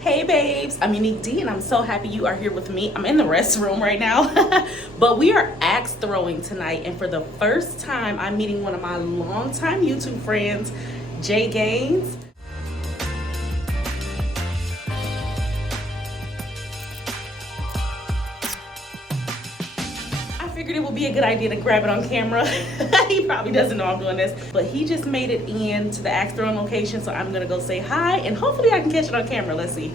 Hey babes, I'm Unique D and I'm so happy you are here with me. I'm in the restroom right now, but we are axe throwing tonight, and for the first time I'm meeting one of my longtime YouTube friends, Jay Gaines. I figured it would be a good idea to grab it on camera. He probably doesn't know I'm doing this, but he just made it in to the axe throwing location, so I'm gonna go say hi and hopefully I can catch it on camera. Let's see.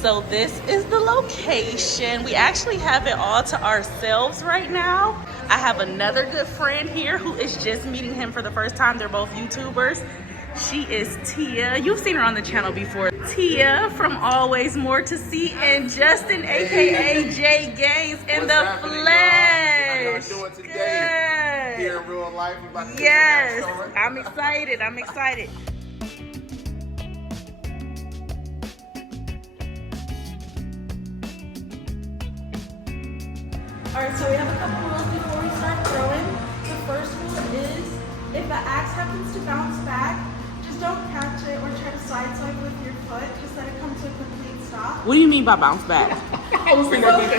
So this is the location. We actually have it all to ourselves right now. I have another good friend here who is just meeting him for the first time. They're both YouTubers. She is Tia. You've seen her on the channel before. Tia from Always More to See, and Justin, aka Jay Gaines in the flesh. How y'all doing today? Good. Here in real life. Yes, I'm excited. I'm excited. Alright, so we have a couple rules before we start throwing. The first rule is, if the axe happens to bounce back, just don't catch it or try to sideswipe with your foot. Just let it come to a complete stop. What do you mean by bounce back? I was thinking about It's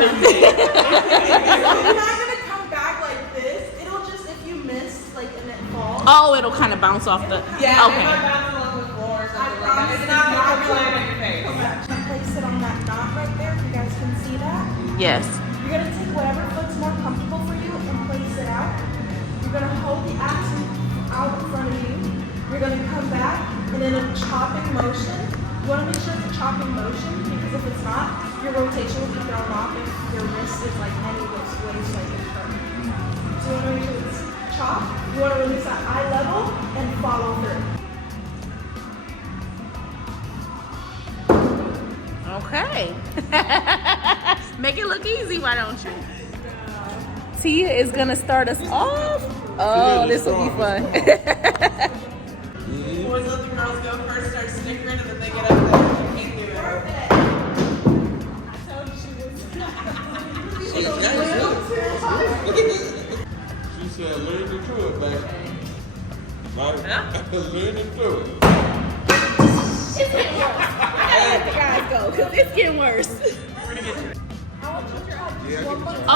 not going to come back like this. It'll just, if you miss, like, and it falls. Oh, it'll kind of bounce off the... Yeah, okay. it might bounce along the floor or something like that. It's It's not not going to land on your face. Place it on that knot right there, if you guys can see that. Yes. You're going to take whatever foot's more comfortable for you and place it out. You're going to hold the axe out in front of you. You're going to come back and in a chopping motion. You want to make sure it's a chopping motion, because if it's not, your rotation will be thrown off if your wrist is like any which way so you turn. So you want to make sure it's chopped. You want to release at eye level and follow through. Okay. Make it look easy, why don't you? Tia is gonna start us off. Oh, this will be fun. Always let the girls go first, start snickering, and then they get up there. You can't do it. I told you she was. She said, lean into it, baby. Like, lean into it. It's getting worse. I gotta let the guys go, because it's getting worse. We're gonna get to it. Yeah,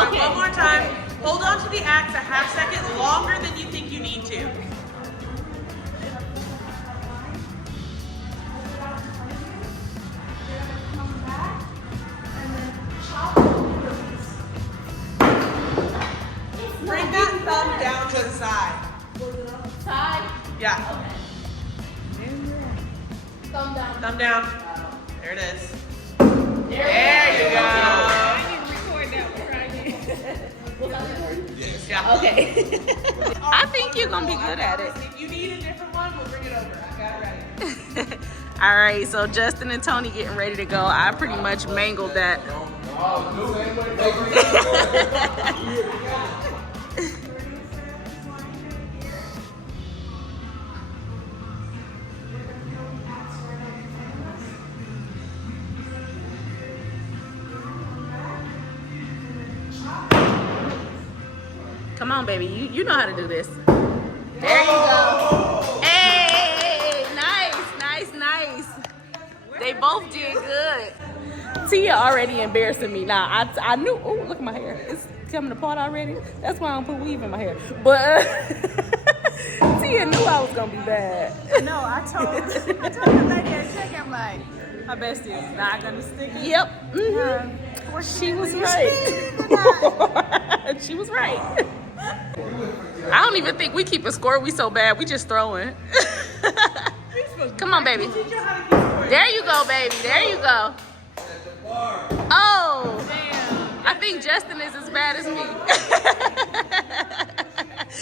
Okay. One more time. Hold on to the axe a half second longer than you think you need to. Come back and then chop and release. Bring that thumb down to the side. Side. Yeah. Thumb down. Thumb down. There it is. There you go. Yeah. Okay. I think you're gonna be good at it. If you need a different one, we'll bring it over. I got it ready. All right, so Justin and Tony getting ready to go. I pretty much mangled that. Come on, baby. You know how to do this. There you go. Hey, nice. They both did good. Tia already embarrassing me now. I knew. Oh, look at my hair. It's coming apart already. That's why I don't put weave in my hair. But Tia knew I was gonna be bad. No, I told the lady at check, I'm like, my bestie is not gonna stick it. Yep. Mhm. She was right. She was right. I don't even think we keep a score. We so bad. We just throwing. Come on, baby. There you go, baby. There you go. Oh. I think Justin is as bad as me.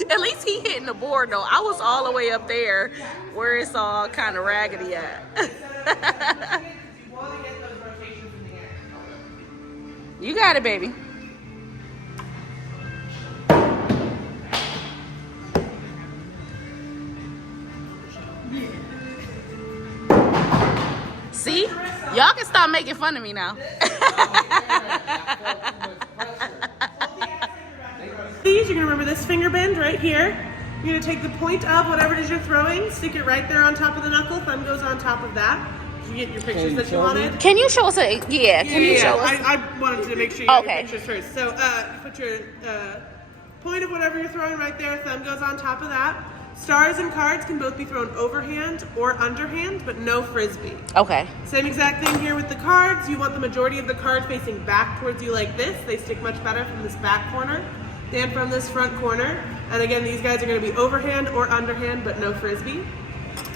At least he hitting the board, though. I was all the way up there where it's all kind of raggedy at. You got it, baby. See? Y'all can stop making fun of me now. You're gonna remember this finger bend right here. You're gonna take the point of whatever it is you're throwing, stick it right there on top of the knuckle, thumb goes on top of that. Did you get your pictures that you wanted? Can you show us a, can you show us? I wanted to make sure you had Okay. your pictures first. So you put your point of whatever you're throwing right there, thumb goes on top of that. Stars and cards can both be thrown overhand or underhand, but no frisbee. Okay. Same exact thing here with the cards. You want the majority of the card facing back towards you like this. They stick much better from this back corner than from this front corner. And again, these guys are gonna be overhand or underhand, but no frisbee.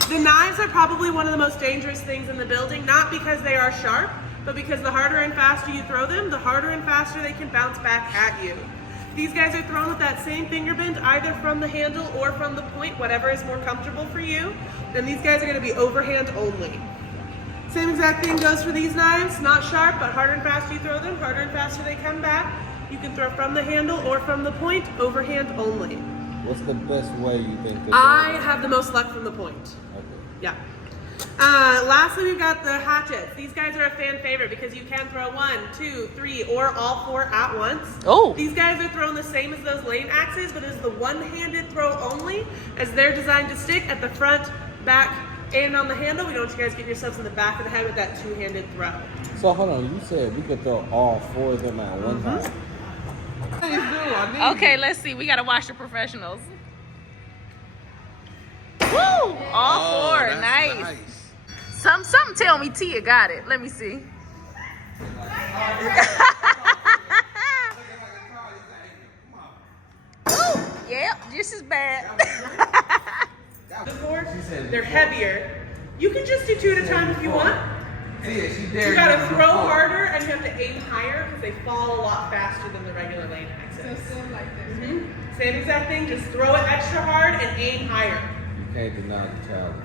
The knives are probably one of the most dangerous things in the building, not because they are sharp, but because the harder and faster you throw them, the harder and faster they can bounce back at you. These guys are thrown with that same finger bend, either from the handle or from the point, whatever is more comfortable for you. And these guys are gonna be overhand only. Same exact thing goes for these knives, not sharp, but harder and faster you throw them, harder and faster they come back. You can throw from the handle or from the point, overhand only. What's the best way you think? I have the most luck from the point. Okay. Yeah. Lastly, we've got the hatchets. These guys are a fan favorite because you can throw 1, 2, 3, or all 4 at once. Oh. These guys are thrown the same as those lane axes, but it's the one-handed throw only, as they're designed to stick at the front, back, and on the handle. We don't want you guys get yourselves in the back of the head with that two-handed throw. So hold on, you said we could throw all 4 of them at one time. Okay, let's see. We gotta watch the professionals. Woo! All 4. Nice. Something tell me Tia got it. Let me see. Ooh, yep, this is bad. They're heavier. You can just do 2 at a time if you want. You gotta throw harder and you have to aim higher because they fall a lot faster than the regular lane axes. So same like this. Same exact thing, just throw it extra hard and aim higher. You can't deny the challenge.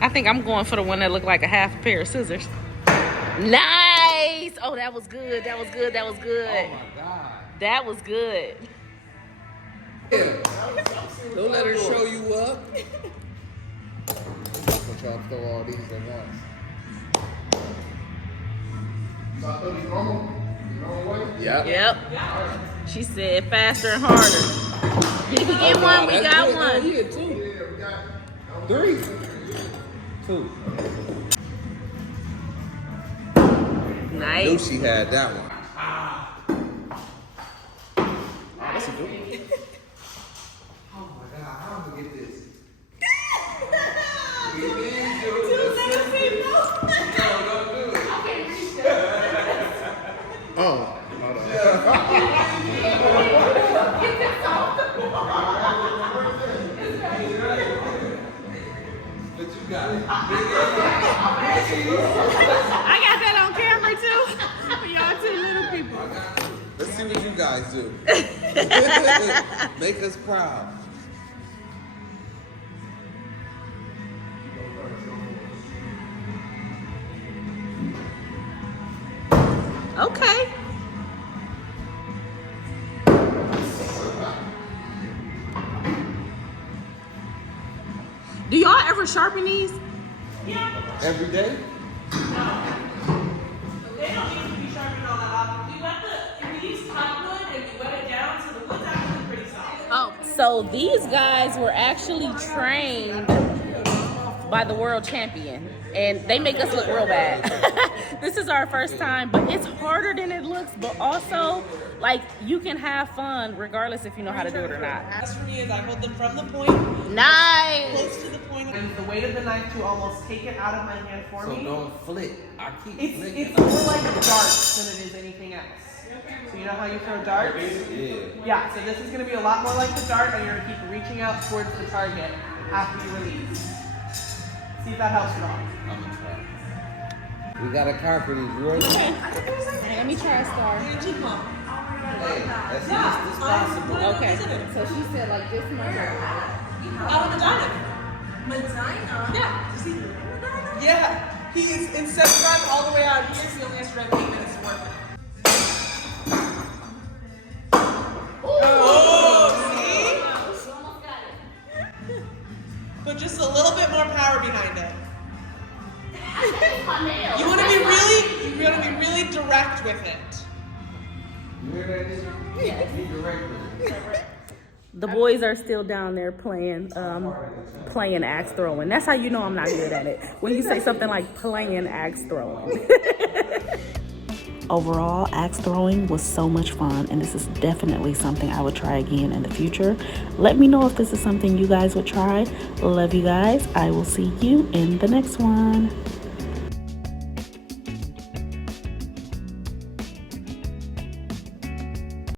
I think I'm going for the one that looked like a half pair of scissors. Nice! Oh, that was good. That was good. That was good. Oh my God. That was good. Don't let her show you up. I'm trying to throw all these at once. Yeah. Yep. She said faster and harder. Did we get one? We got one. Yeah, 2. 3. 2. Knew Nice. she had that one. That's a good one. Oh my God, how am I gonna get this? Oh, hold on. But you got it. I got that on camera too. For y'all 2 little people. Let's see what you guys do. Make us proud. Okay. Do y'all ever sharpen these? Every day? They don't need to be sharpened all that often. We wet if we use top wood and we wet it down, so the wood's actually pretty soft. Oh, so these guys were actually trained by the world champion, and they make us look real bad. This is our first time, but it's harder than it looks, but also, like, you can have fun regardless if you know how to do it or not. Best for me is I hold them from the point, Nice. close to the point. I use the weight of the knife to almost take it out of my hand for So me. don't flick. I keep flicking. It's more like darts than it is anything else. So you know how you throw darts? Yeah. Yeah, so this is going to be a lot more like the dart, and you're going to keep reaching out towards the target after you release. See if that helps at all. I'm gonna try. We gotta conquer these, you ready? Let me try a star. Hey, let's see if this is possible. Okay. So she said like this much. Out of Medina. Yeah. Yeah. He's instead of driving all the way out here, he only has to drive 8 minutes to work. Put just a little bit more power behind it. You want to be really direct with The boys are still down there playing axe throwing. That's how you know I'm not good at it. When you say something like playing axe throwing. Overall, axe throwing was so much fun, and this is definitely something I would try again in the future. Let me know if this is something you guys would try. Love you guys. I will see you in the next one.